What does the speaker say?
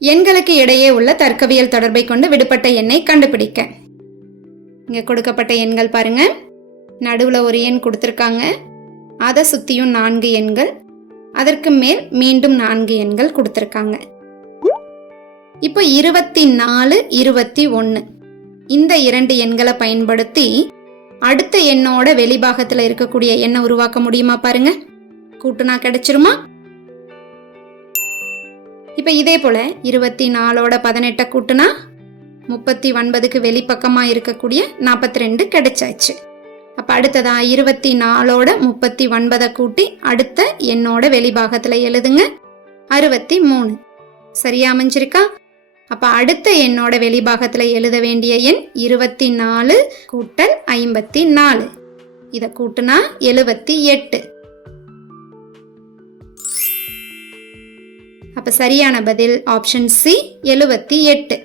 எண்களுக்கு இடையே உள்ள தர்க்கவியல் தொடர்பை கொண்டு விடுபட்ட எண்ணை கண்டுபிடிக்க. இங்க கொடுக்கப்பட்ட எண்கள் பாருங்க. நடுவுல ஒரு எண் கொடுத்திருக்காங்க. அதை சுத்தியும் 4 எண்கள், அதற்கு மேல் மீண்டும் 4 எண்கள் கொடுத்திருக்காங்க. இப்போ 24, 21 இந்த 2 எண்களை பயன்படுத்தி அடுத்த எண்ணோட வெளிபாகத்துல இருக்கக்கூடிய எண்ணை உருவாக்க முடியுமா பாருங்க. கூட்டுனா கிடைச்சிருமா? இப்ப இதே போல 24ஓட 18 கூட்டுனா 39க்கு வெளிப்பக்கமா இருக்கக்கூடிய 42 கிடைச்சாச்சு. அப்ப அடுத்ததா 24ஓட 39 கூட்டி அடுத்த எண்ணோட வெளிபாகத்துல எழுதுங்க. 63 சரியா அமைஞ்சிருக்கா? அப்ப அடுத்த எண்ணோட வெளிபாகத்துல எழுத வேண்டிய எண் 24 கூட்டல் 54. இத கூட்டுனா 78. அப்ப சரியான பதில் ஆப்ஷன் சி 78.